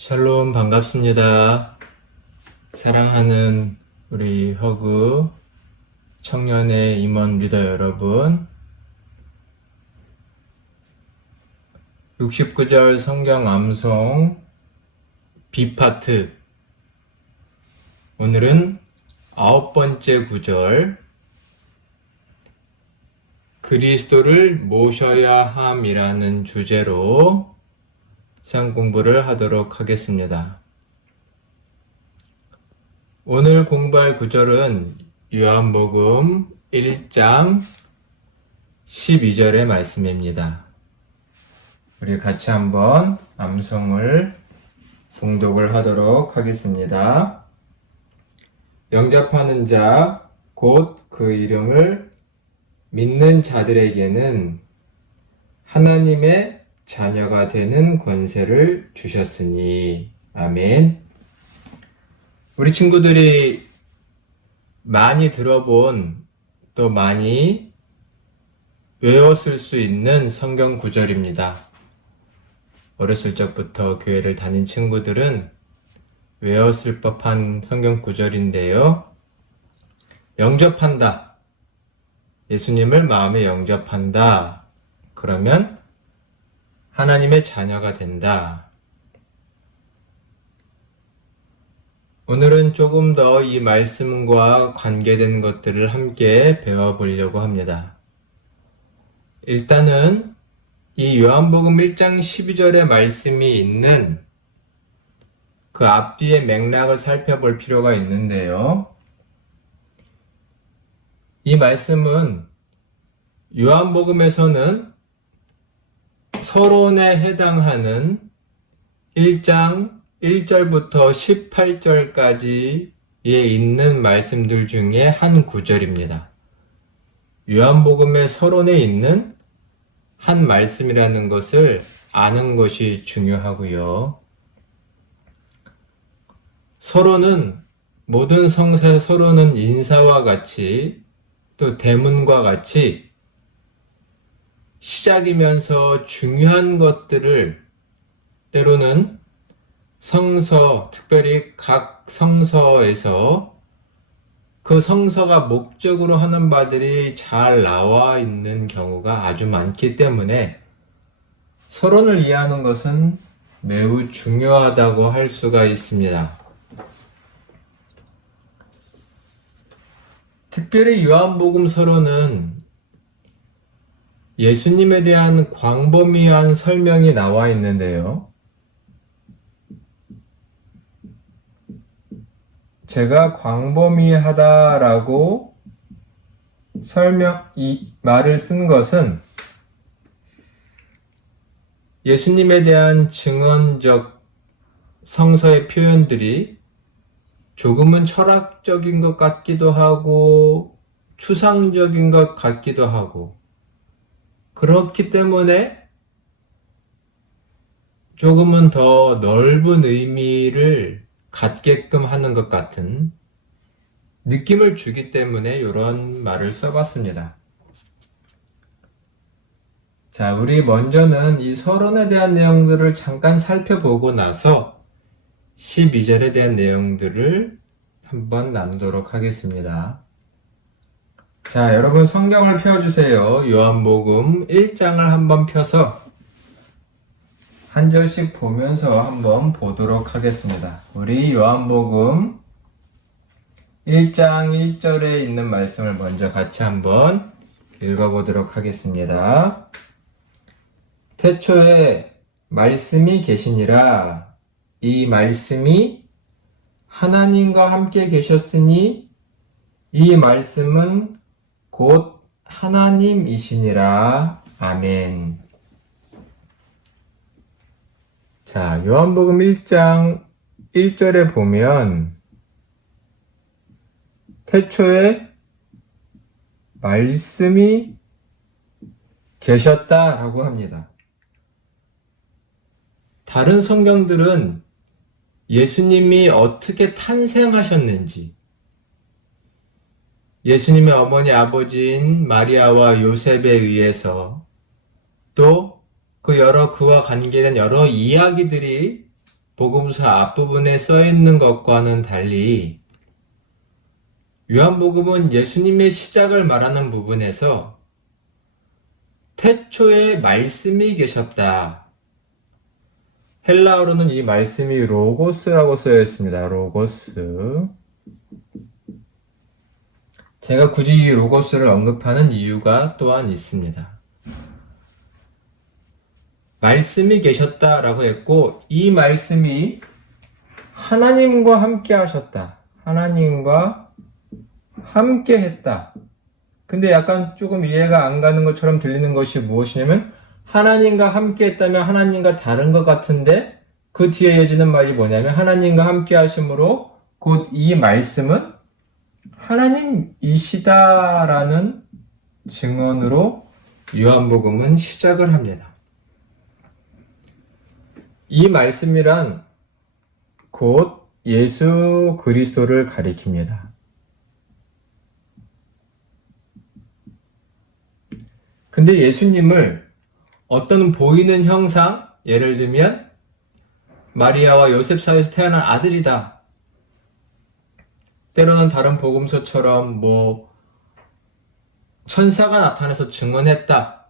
샬롬 반갑습니다. 사랑하는 우리 허그 청년의 임원 리더 여러분, 69절 성경 암송 B파트, 오늘은 9번째 구절, 그리스도를 모셔야 함이라는 주제로 시험 공부를 하도록 하겠습니다. 오늘 공부할 구절은 요한복음 1장 12절의 말씀입니다. 우리 같이 한번 암송을 봉독을 하도록 하겠습니다. 영접하는 자, 곧 그 이름을 믿는 자들에게는 하나님의 자녀가 되는 권세를 주셨으니. 아멘. 우리 친구들이 많이 들어본, 또 많이 외웠을 수 있는 성경 구절입니다. 어렸을 적부터 교회를 다닌 친구들은 외웠을 법한 성경 구절인데요. 영접한다. 예수님을 마음에 영접한다. 그러면 하나님의 자녀가 된다. 오늘은 조금 더 이 말씀과 관계된 것들을 함께 배워보려고 합니다. 일단은 이 요한복음 1장 12절의 말씀이 있는 그 앞뒤의 맥락을 살펴볼 필요가 있는데요. 이 말씀은 요한복음에서는 서론에 해당하는 1장 1절부터 18절까지에 있는 말씀들 중에 한 구절입니다. 요한복음의 서론에 있는 한 말씀이라는 것을 아는 것이 중요하고요. 서론은, 모든 성서의 서론은 인사와 같이 또 대문과 같이 시작이면서 중요한 것들을 때로는 성서, 특별히 각 성서에서 그 성서가 목적으로 하는 바들이 잘 나와 있는 경우가 아주 많기 때문에 서론을 이해하는 것은 매우 중요하다고 할 수가 있습니다. 특별히 요한복음 서론은 예수님에 대한 광범위한 설명이 나와 있는데요. 제가 광범위하다라고 이 말을 쓴 것은 예수님에 대한 증언적 성서의 표현들이 조금은 철학적인 것 같기도 하고 추상적인 것 같기도 하고, 그렇기 때문에 조금은 더 넓은 의미를 갖게끔 하는 것 같은 느낌을 주기 때문에 이런 말을 써봤습니다. 자, 우리 먼저는 이 서론에 대한 내용들을 잠깐 살펴보고 나서 12절에 대한 내용들을 한번 나누도록 하겠습니다. 자, 여러분 성경을 펴주세요. 요한복음 1장을 한번 펴서 한 절씩 보면서 한번 보도록 하겠습니다. 우리 요한복음 1장 1절에 있는 말씀을 먼저 같이 한번 읽어보도록 하겠습니다. 태초에 말씀이 계시니라. 이 말씀이 하나님과 함께 계셨으니 이 말씀은 곧 하나님이시니라. 아멘. 자, 요한복음 1장 1절에 보면 태초에 말씀이 계셨다라고 합니다. 다른 성경들은 예수님이 어떻게 탄생하셨는지, 예수님의 어머니 아버지인 마리아와 요셉에 의해서 또 그와 관계된 여러 이야기들이 복음서 앞부분에 써 있는 것과는 달리 요한복음은 예수님의 시작을 말하는 부분에서 태초에 말씀이 계셨다. 헬라어로는 이 말씀이 로고스라고 쓰여 있습니다. 로고스. 제가 굳이 이 로고스를 언급하는 이유가 또한 있습니다. 말씀이 계셨다라고 했고, 이 말씀이 하나님과 함께 하셨다. 하나님과 함께 했다. 근데 약간 조금 이해가 안 가는 것처럼 들리는 것이 무엇이냐면, 하나님과 함께 했다면 하나님과 다른 것 같은데, 그 뒤에 이어지는 말이 뭐냐면, 하나님과 함께 하심으로 곧 이 말씀은 하나님이시다라는 증언으로 요한복음은 시작을 합니다. 이 말씀이란 곧 예수 그리스도를 가리킵니다. 근데 예수님을 어떤 보이는 형상, 예를 들면 마리아와 요셉 사이에서 태어난 아들이다. 때로는 다른 복음서처럼 천사가 나타나서 증언했다.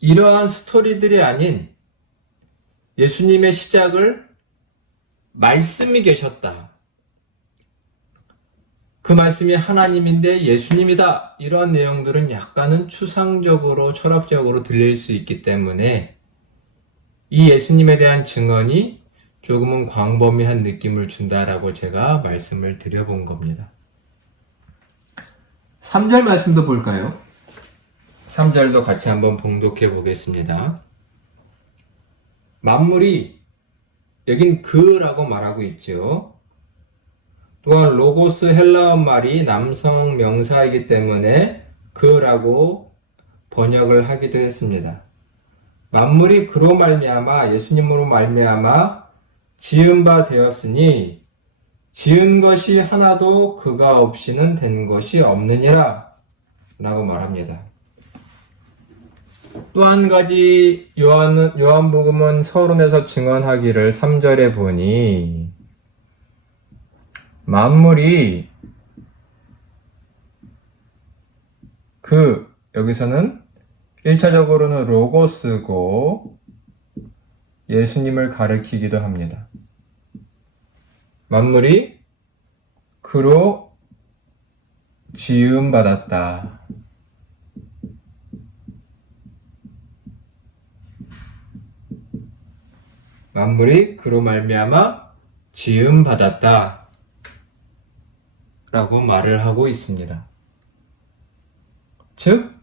이러한 스토리들이 아닌 예수님의 시작을 말씀이 계셨다. 그 말씀이 하나님인데 예수님이다. 이런 내용들은 약간은 추상적으로 철학적으로 들릴 수 있기 때문에 이 예수님에 대한 증언이 조금은 광범위한 느낌을 준다라고 제가 말씀을 드려본 겁니다. 3절 말씀도 볼까요? 3절도 같이 한번 봉독해 보겠습니다. 만물이, 여긴 그라고 말하고 있죠. 또한 로고스 헬라어 말이 남성 명사이기 때문에 그라고 번역을 하기도 했습니다. 만물이 그로 말미암아, 예수님으로 말미암아 지은 바 되었으니 지은 것이 하나도 그가 없이는 된 것이 없느니라 라고 말합니다. 또 한 가지 요한복음은 서론에서 증언하기를 3절에 보니 만물이 여기서는 1차적으로는 로고스고 예수님을 가리키기도 합니다. 만물이 그로 지음받았다. 만물이 그로 말미암아 지음받았다 라고 말을 하고 있습니다. 즉,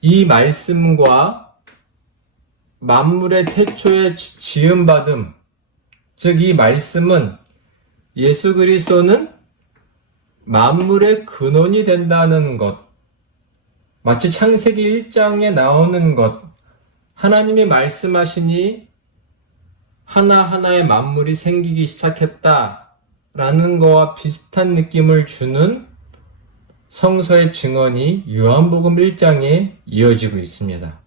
이 말씀과 만물의 태초에 지음받음, 즉 이 말씀은 예수 그리스도는 만물의 근원이 된다는 것, 마치 창세기 1장에 나오는 것, 하나님이 말씀하시니 하나하나의 만물이 생기기 시작했다라는 거와 비슷한 느낌을 주는 성서의 증언이 요한복음 1장에 이어지고 있습니다.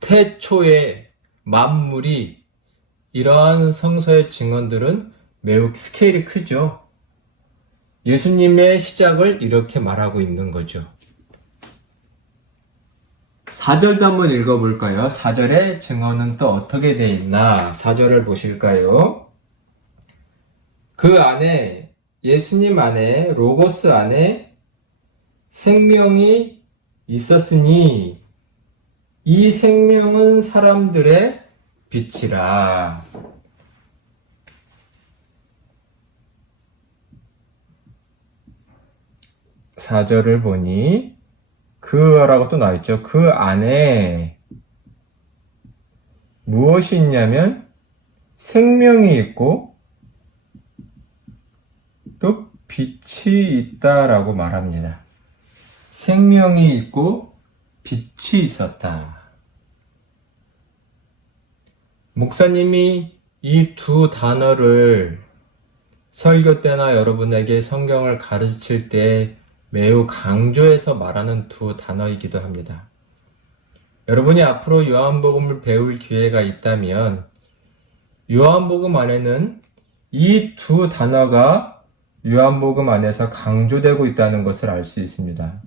태초에 만물이, 이러한 성서의 증언들은 매우 스케일이 크죠. 예수님의 시작을 이렇게 말하고 있는 거죠. 4절도 한번 읽어볼까요? 4절의 증언은 또 어떻게 되어 있나? 4절을 보실까요? 그 안에, 예수님 안에, 로고스 안에 생명이 있었으니 이 생명은 사람들의 빛이라. 사절을 보니 그라고 또 나와있죠. 그 안에 무엇이 있냐면 생명이 있고 또 빛이 있다라고 말합니다. 생명이 있고 빛이 있었다. 목사님이 이 두 단어를 설교 때나 여러분에게 성경을 가르칠 때 매우 강조해서 말하는 두 단어이기도 합니다. 여러분이 앞으로 요한복음을 배울 기회가 있다면 요한복음 안에는 이 두 단어가 요한복음 안에서 강조되고 있다는 것을 알 수 있습니다.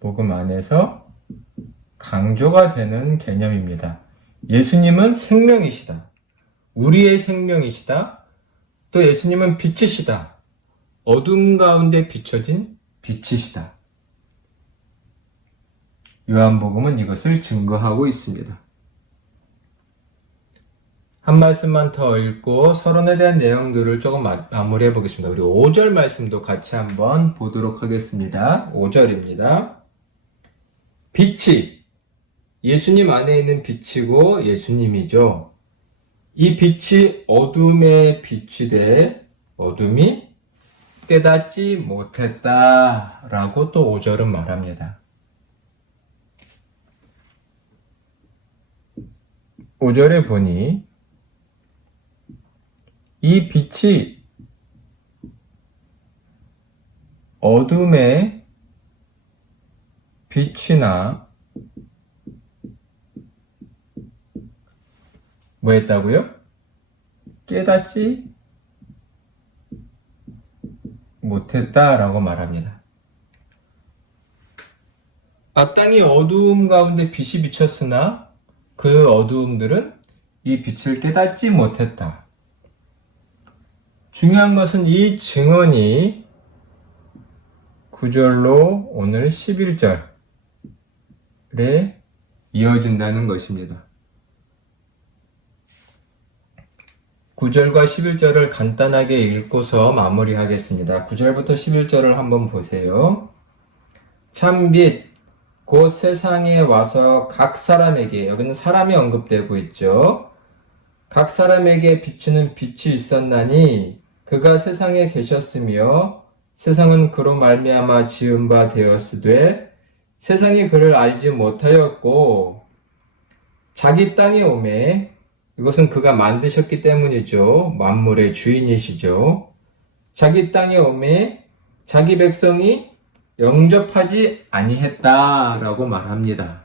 복음 안에서 강조가 되는 개념입니다. 예수님은 생명이시다. 우리의 생명이시다. 또 예수님은 빛이시다. 어둠 가운데 비춰진 빛이시다. 요한복음은 이것을 증거하고 있습니다. 한 말씀만 더 읽고 서론에 대한 내용들을 조금 마무리해 보겠습니다. 우리 5절 말씀도 같이 한번 보도록 하겠습니다. 5절입니다. 빛이 예수님 안에 있는 빛이고 예수님이죠. 이 빛이 어둠에 비추되 어둠이 깨닫지 못했다라고 또 5절은 말합니다. 5절에 보니 이 빛이 어둠에 비치나 뭐 했다고요? 깨닫지 못했다라고 말합니다. 땅이 어두움 가운데 빛이 비쳤으나 그 어두움들은 이 빛을 깨닫지 못했다. 중요한 것은 이 증언이 9절로 오늘 11절에 이어진다는 것입니다. 9절과 11절을 간단하게 읽고서 마무리하겠습니다. 9절부터 11절을 한번 보세요. 참빛 곧 세상에 와서 각 사람에게, 여기는 사람이 언급되고 있죠. 각 사람에게 비추는 빛이 있었나니 그가 세상에 계셨으며 세상은 그로 말미암아 지은 바 되었으되 세상이 그를 알지 못하였고 자기 땅에 오매, 이것은 그가 만드셨기 때문이죠. 만물의 주인이시죠. 자기 땅에 오매 자기 백성이 영접하지 아니했다라고 말합니다.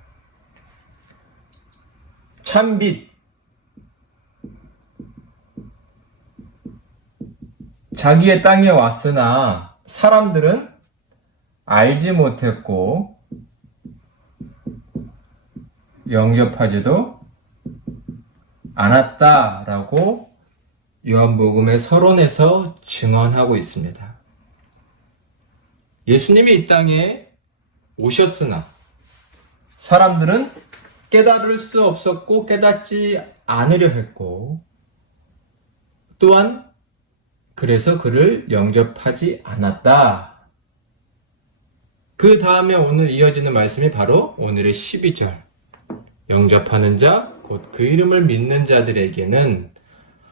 참빛, 자기의 땅에 왔으나 사람들은 알지 못했고 영접하지도 않았다라고 요한복음의 서론에서 증언하고 있습니다. 예수님이 이 땅에 오셨으나 사람들은 깨달을 수 없었고 깨닫지 않으려 했고 또한 그래서 그를 영접하지 않았다. 그 다음에 오늘 이어지는 말씀이 바로 오늘의 12절. 영접하는 자, 곧 그 이름을 믿는 자들에게는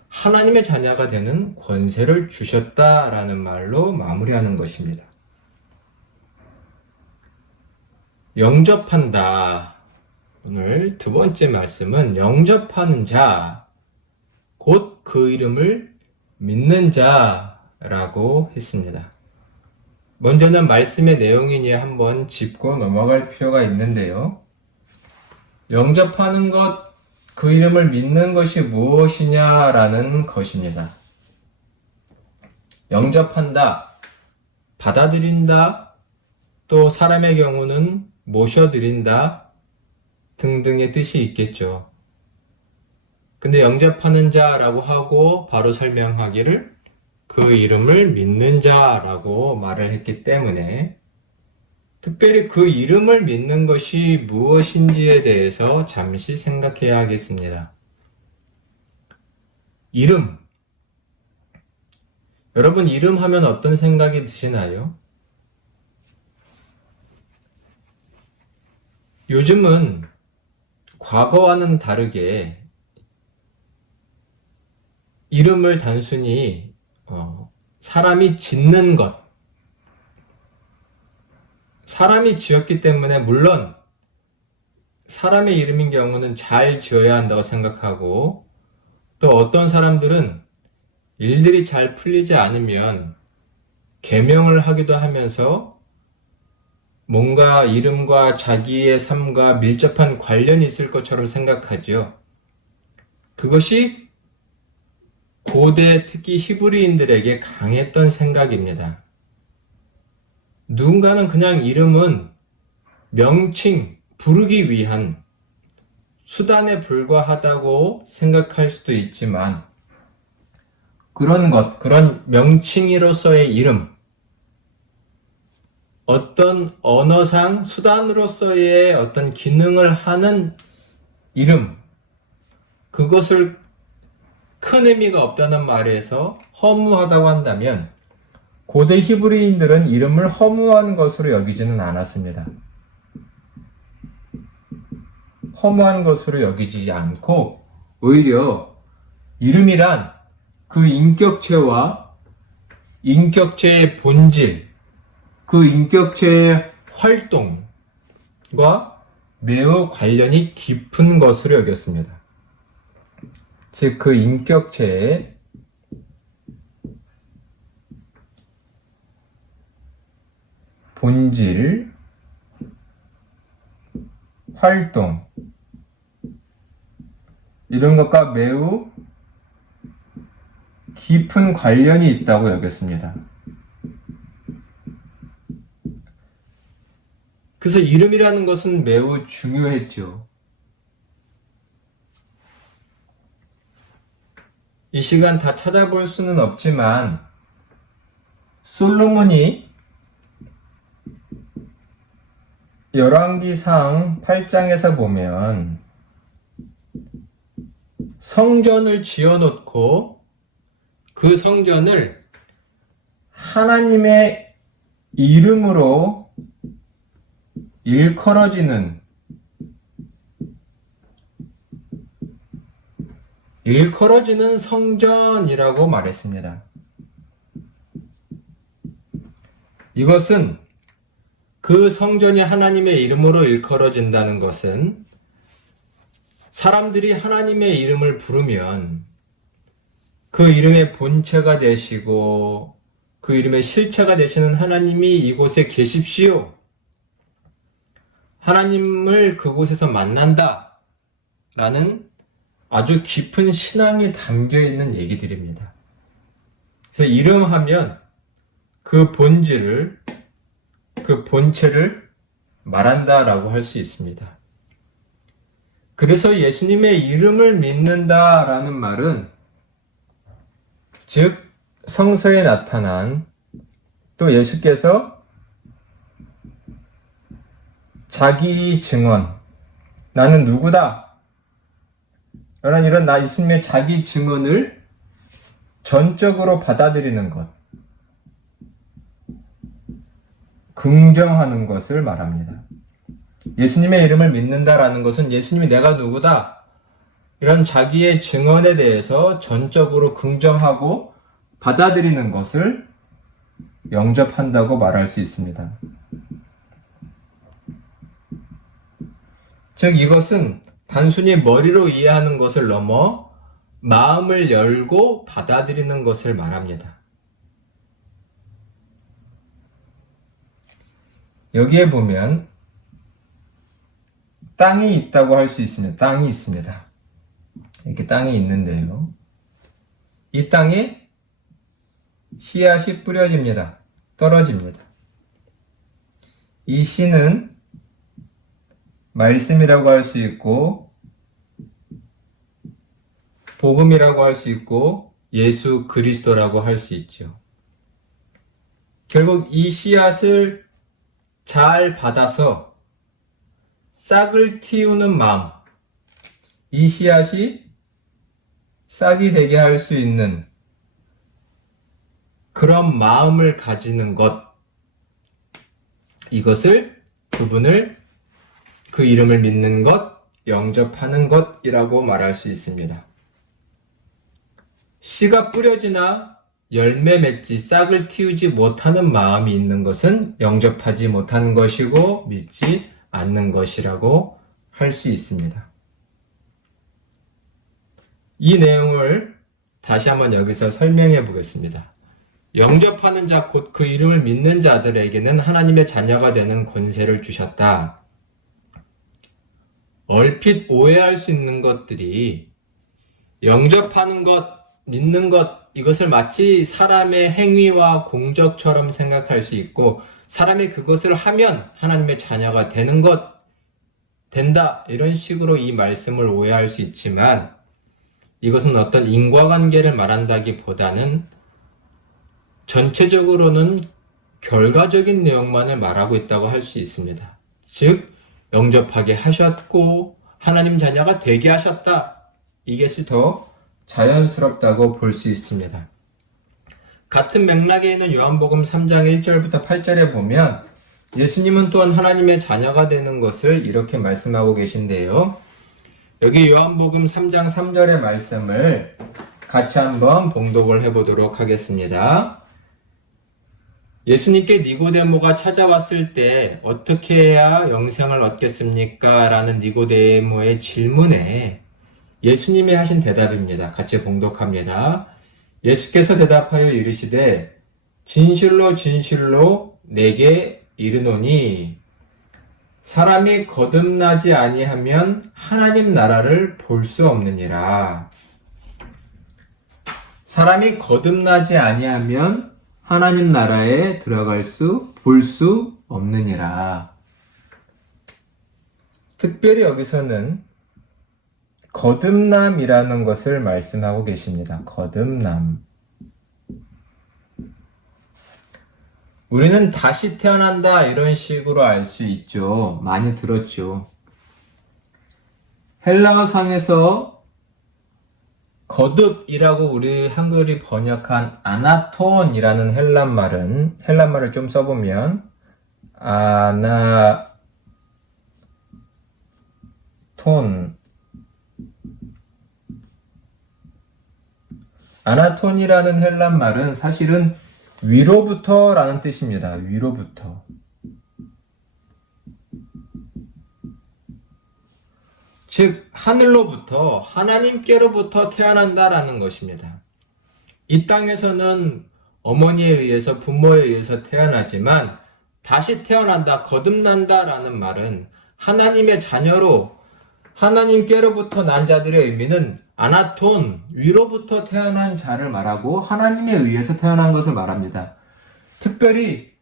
하나님의 자녀가 되는 권세를 주셨다라는 말로 마무리하는 것입니다. 영접한다. 오늘 두 번째 말씀은 영접하는 자, 곧 그 이름을 믿는 자라고 했습니다. 먼저는 말씀의 내용이니 한번 짚고 넘어갈 필요가 있는데요. 영접하는 것, 그 이름을 믿는 것이 무엇이냐라는 것입니다. 영접한다, 받아들인다, 또 사람의 경우는 모셔드린다 등등의 뜻이 있겠죠. 근데 영접하는 자라고 하고 바로 설명하기를 그 이름을 믿는 자라고 말을 했기 때문에 특별히 그 이름을 믿는 것이 무엇인지에 대해서 잠시 생각해야 하겠습니다. 이름. 여러분 이름 하면 어떤 생각이 드시나요? 요즘은 과거와는 다르게 이름을 단순히 사람이 짓는 것, 사람이 지었기 때문에 물론 사람의 이름인 경우는 잘 지어야 한다고 생각하고 또 어떤 사람들은 일들이 잘 풀리지 않으면 개명을 하기도 하면서 뭔가 이름과 자기의 삶과 밀접한 관련이 있을 것처럼 생각하죠. 그것이 고대 특히 히브리인들에게 강했던 생각입니다. 누군가는 그냥 이름은 명칭, 부르기 위한 수단에 불과하다고 생각할 수도 있지만 그런 명칭으로서의 이름, 어떤 언어상 수단으로서의 어떤 기능을 하는 이름, 그것을 큰 의미가 없다는 말에서 허무하다고 한다면 고대 히브리인들은 이름을 허무한 것으로 여기지는 않았습니다. 허무한 것으로 여기지 않고 오히려 이름이란 그 인격체와 인격체의 본질, 그 인격체의 활동과 매우 관련이 깊은 것으로 여겼습니다. 즉, 그 인격체의 본질, 활동, 이런 것과 매우 깊은 관련이 있다고 여겼습니다. 그래서 이름이라는 것은 매우 중요했죠. 이 시간 다 찾아볼 수는 없지만 솔로몬이 열왕기상 8장에서 보면 성전을 지어놓고 그 성전을 하나님의 이름으로 일컬어지는 성전이라고 말했습니다. 이것은 그 성전이 하나님의 이름으로 일컬어진다는 것은 사람들이 하나님의 이름을 부르면 그 이름의 본체가 되시고 그 이름의 실체가 되시는 하나님이 이곳에 계십시오. 하나님을 그곳에서 만난다 라는 아주 깊은 신앙이 담겨 있는 얘기들입니다. 그래서 이름하면 그 본질을, 그 본체를 말한다라고 할 수 있습니다. 그래서 예수님의 이름을 믿는다라는 말은 즉 성서에 나타난 또 예수께서 자기 증언, 나는 누구다 라는 이런 예수님의 자기 증언을 전적으로 받아들이는 것, 긍정하는 것을 말합니다. 예수님의 이름을 믿는다라는 것은 예수님이 내가 누구다 이런 자기의 증언에 대해서 전적으로 긍정하고 받아들이는 것을 영접한다고 말할 수 있습니다. 즉 이것은 단순히 머리로 이해하는 것을 넘어 마음을 열고 받아들이는 것을 말합니다. 여기에 보면 땅이 있다고 할 수 있습니다. 땅이 있습니다. 이렇게 땅이 있는데요. 이 땅에 씨앗이 뿌려집니다. 떨어집니다. 이 씨는 말씀이라고 할 수 있고 복음이라고 할 수 있고 예수 그리스도라고 할 수 있죠. 결국 이 씨앗을 잘 받아서 싹을 틔우는 마음, 이 씨앗이 싹이 되게 할 수 있는 그런 마음을 가지는 것, 이것을 그분을 그 이름을 믿는 것, 영접하는 것이라고 말할 수 있습니다. 씨가 뿌려지나 열매 맺지 싹을 틔우지 못하는 마음이 있는 것은 영접하지 못하는 것이고 믿지 않는 것이라고 할 수 있습니다. 이 내용을 다시 한번 여기서 설명해 보겠습니다. 영접하는 자, 곧 그 이름을 믿는 자들에게는 하나님의 자녀가 되는 권세를 주셨다. 얼핏 오해할 수 있는 것들이 영접하는 것, 믿는 것, 이것을 마치 사람의 행위와 공적처럼 생각할 수 있고, 사람이 그것을 하면 하나님의 자녀가 되는 것, 된다, 이런 식으로 이 말씀을 오해할 수 있지만, 이것은 어떤 인과관계를 말한다기보다는 전체적으로는 결과적인 내용만을 말하고 있다고 할 수 있습니다. 즉, 영접하게 하셨고 하나님 자녀가 되게 하셨다. 이것이 더 자연스럽다고 볼 수 있습니다. 같은 맥락에 있는 요한복음 3장 1절부터 8절에 보면 예수님은 또한 하나님의 자녀가 되는 것을 이렇게 말씀하고 계신데요. 여기 요한복음 3장 3절의 말씀을 같이 한번 봉독을 해보도록 하겠습니다. 예수님께 니고데모가 찾아왔을 때 어떻게 해야 영생을 얻겠습니까? 라는 니고데모의 질문에 예수님이 하신 대답입니다. 같이 봉독합니다. 예수께서 대답하여 이르시되 진실로 진실로 내게 이르노니 사람이 거듭나지 아니하면 하나님 나라를 볼 수 없느니라. 사람이 거듭나지 아니하면 하나님 나라에 볼 수 없느니라. 특별히 여기서는 거듭남이라는 것을 말씀하고 계십니다. 거듭남. 우리는 다시 태어난다 이런 식으로 알 수 있죠. 많이 들었죠. 헬라어상에서 거듭이라고 우리 한글이 번역한 아나톤이라는 헬란말을 좀 써보면 아나톤이라는 헬란말은 사실은 위로부터 라는 뜻입니다. 위로부터. 즉 하늘로부터 하나님께로부터 태어난다라는 것입니다. 이 땅에서는 어머니에 의해서 부모에 의해서 태어나지만 다시 태어난다, 거듭난다라는 말은 하나님의 자녀로 하나님께로부터 난 자들의 의미는 아나톤, 위로부터 태어난 자를 말하고 하나님에 의해서 태어난 것을 말합니다. 특별히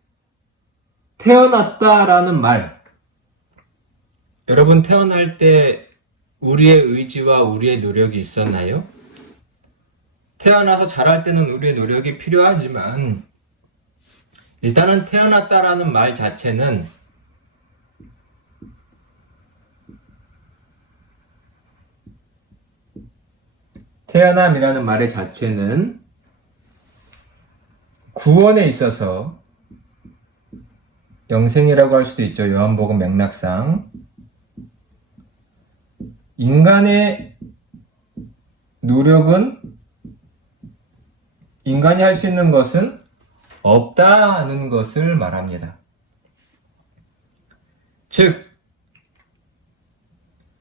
태어났다라는 말, 여러분 태어날 때 우리의 의지와 우리의 노력이 있었나요? 태어나서 자랄 때는 우리의 노력이 필요하지만 일단은 태어났다라는 말 자체는 태어남이라는 말의 자체는 구원에 있어서 영생이라고 할 수도 있죠. 요한복음 맥락상 인간의 노력은 인간이 할 수 있는 것은 없다는 것을 말합니다. 즉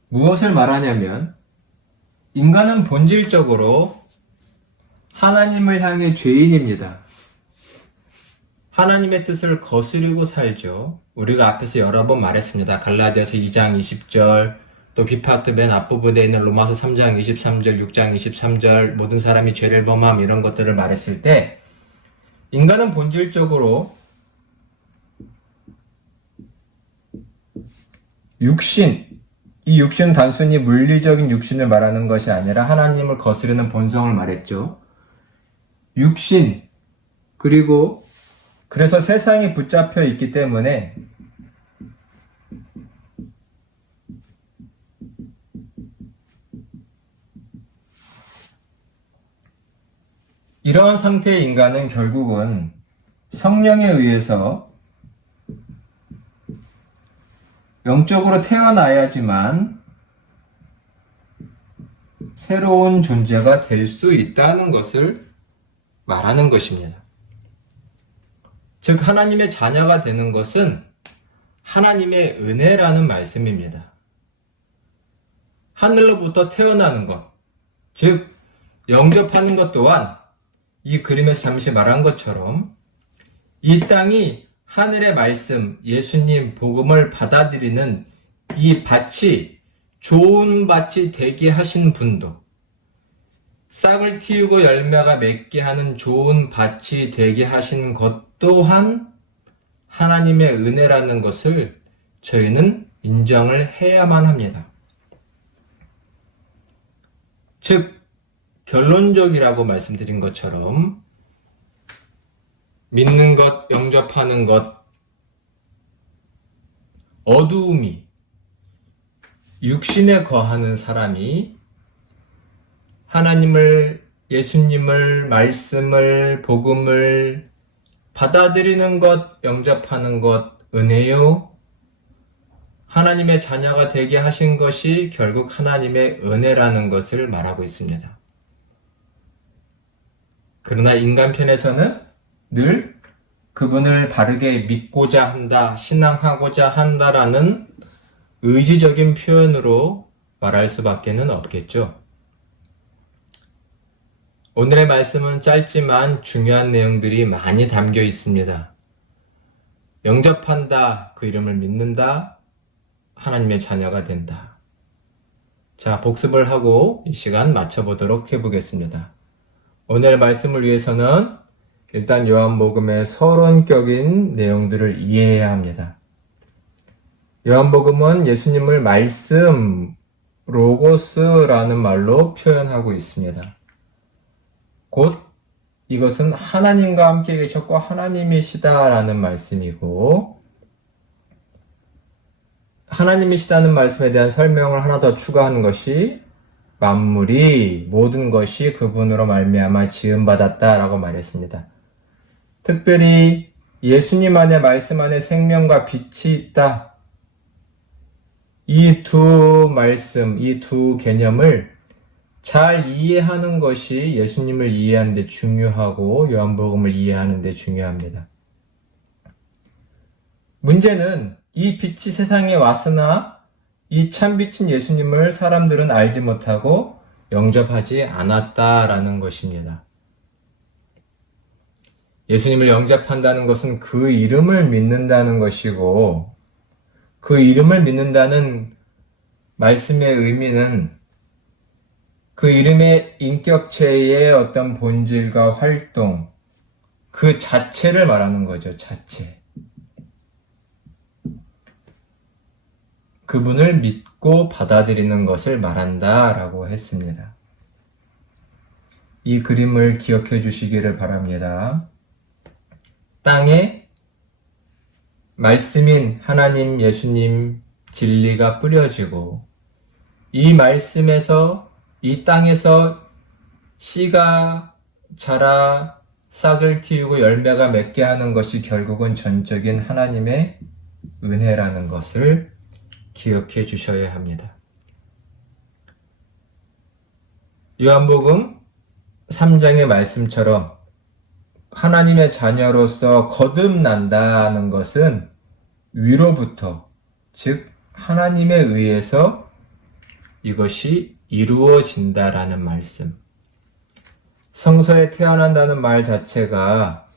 무엇을 말하냐면 인간은 본질적으로 하나님을 향해 죄인입니다. 하나님의 뜻을 거스르고 살죠. 우리가 앞에서 여러 번 말했습니다. 갈라디아서 2장 20절, 또 B파트 맨 앞부분에 있는 로마서 3장 23절, 6장 23절, 모든 사람이 죄를 범함 이런 것들을 말했을 때 인간은 본질적으로 이 육신은 단순히 물리적인 육신을 말하는 것이 아니라 하나님을 거스르는 본성을 말했죠. 육신, 그래서 세상이 붙잡혀 있기 때문에 이러한 상태의 인간은 결국은 성령에 의해서 영적으로 태어나야지만 새로운 존재가 될 수 있다는 것을 말하는 것입니다. 즉 하나님의 자녀가 되는 것은 하나님의 은혜라는 말씀입니다. 하늘로부터 태어나는 것, 즉 영접하는 것 또한 이 그림에서 잠시 말한 것처럼 이 땅이 하늘의 말씀, 예수님 복음을 받아들이는 이 밭이 좋은 밭이 되게 하신 분도, 싹을 틔우고 열매가 맺게 하는 좋은 밭이 되게 하신 것 또한 하나님의 은혜라는 것을 저희는 인정을 해야만 합니다. 즉, 결론적이라고 말씀드린 것처럼 믿는 것, 영접하는 것, 어두움이 육신에 거하는 사람이 하나님을, 예수님을, 말씀을, 복음을 받아들이는 것, 영접하는 것, 은혜요. 하나님의 자녀가 되게 하신 것이 결국 하나님의 은혜라는 것을 말하고 있습니다. 그러나 인간편에서는 늘 그분을 바르게 믿고자 한다, 신앙하고자 한다라는 의지적인 표현으로 말할 수밖에는 없겠죠. 오늘의 말씀은 짧지만 중요한 내용들이 많이 담겨 있습니다. 영접한다, 그 이름을 믿는다, 하나님의 자녀가 된다. 자, 복습을 하고 이 시간 마쳐보도록 해보겠습니다. 오늘 말씀을 위해서는 일단 요한복음의 서론격인 내용들을 이해해야 합니다. 요한복음은 예수님을 말씀, 로고스라는 말로 표현하고 있습니다. 곧 이것은 하나님과 함께 계셨고 하나님이시다라는 말씀이고, 하나님이시다는 말씀에 대한 설명을 하나 더 추가하는 것이 만물이 모든 것이 그분으로 말미암아 지음받았다라고 말했습니다. 특별히 예수님 안에 말씀 안에 생명과 빛이 있다. 이 두 말씀, 이 두 개념을 잘 이해하는 것이 예수님을 이해하는 데 중요하고 요한복음을 이해하는 데 중요합니다. 문제는 이 빛이 세상에 왔으나 이 참빛인 예수님을 사람들은 알지 못하고 영접하지 않았다라는 것입니다. 예수님을 영접한다는 것은 그 이름을 믿는다는 것이고, 그 이름을 믿는다는 말씀의 의미는 그 이름의 인격체의 어떤 본질과 활동, 그 자체를 말하는 거죠. 자체. 그분을 믿고 받아들이는 것을 말한다라고 했습니다. 이 그림을 기억해 주시기를 바랍니다. 땅에 말씀인 하나님, 예수님 진리가 뿌려지고, 이 말씀에서, 이 땅에서 씨가 자라 싹을 틔우고 열매가 맺게 하는 것이 결국은 전적인 하나님의 은혜라는 것을 기억해 주셔야 합니다. 요한복음 3장의 말씀처럼 하나님의 자녀로서 거듭난다는 것은 위로부터, 즉 하나님에 의해서 이것이 이루어진다라는 말씀. 성서에 태어난다는 말 자체가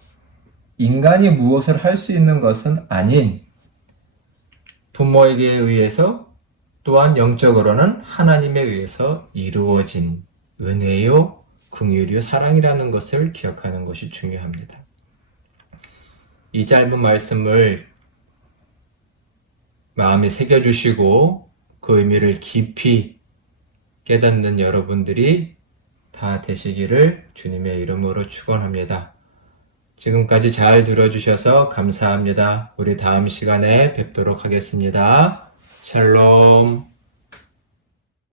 인간이 무엇을 할 수 있는 것은 아닌 부모에게 의해서, 또한 영적으로는 하나님에 의해서 이루어진 은혜요, 긍휼이요, 사랑이라는 것을 기억하는 것이 중요합니다. 이 짧은 말씀을 마음에 새겨주시고 그 의미를 깊이 깨닫는 여러분들이 다 되시기를 주님의 이름으로 축원합니다. 지금까지 잘 들어주셔서 감사합니다. 우리 다음 시간에 뵙도록 하겠습니다. 샬롬.